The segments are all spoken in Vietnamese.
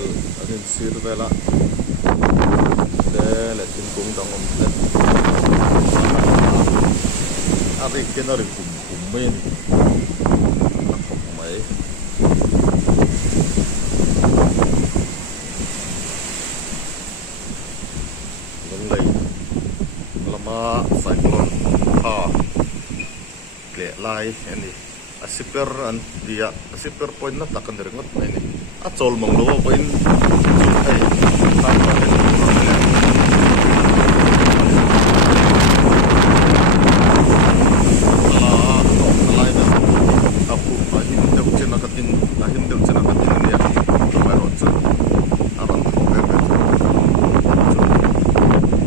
vel anin sir vela de le tin kung dang om te ari kenari kum men khop mai long lei lama cyclone ha le lai ani asipper an dia asipper point na takan deringot mai ni achol mong lo point ai ta pa ni lai na apu ahim deu chena katin ni mai ron chu aron be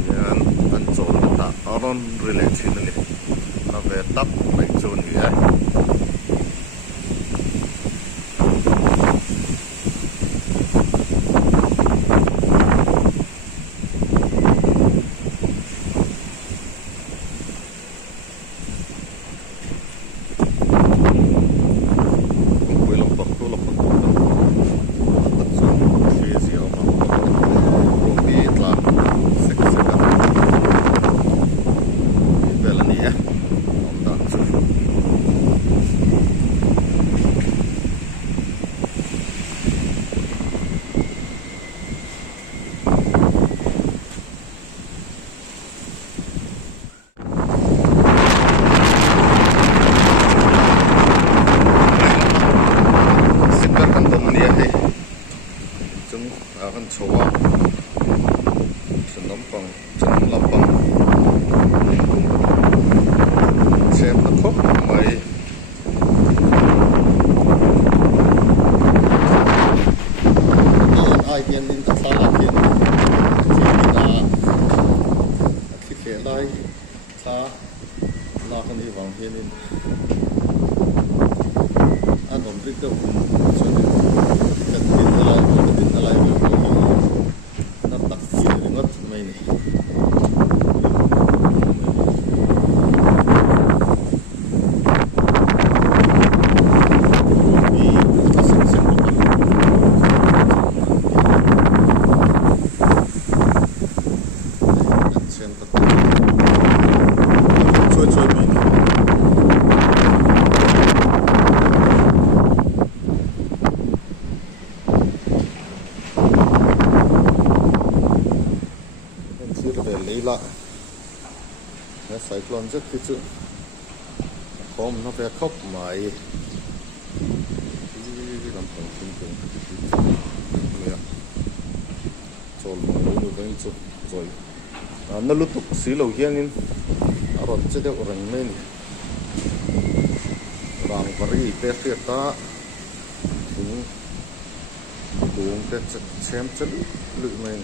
yan an chol ta aron relation ni na ve tap mai chu ni ai akan coba senampang jangan lapang xem nó khóc mày ai tiền đến tất cả là tiền khi kể lại ta là con đi vòng tiền đến anh không biết đâu cho nên cái tiền lại nó tắt xịt đến ngất mày lấy lại nó cyclone rất thích sự không nó phải khóc mày làm phần kinh khủng nè trộn lẫn được cái chút rồi nó lút tục xí lầu hiên in rồi sẽ được rành men vàng vari tê tê ta cũng cái xem chân lự men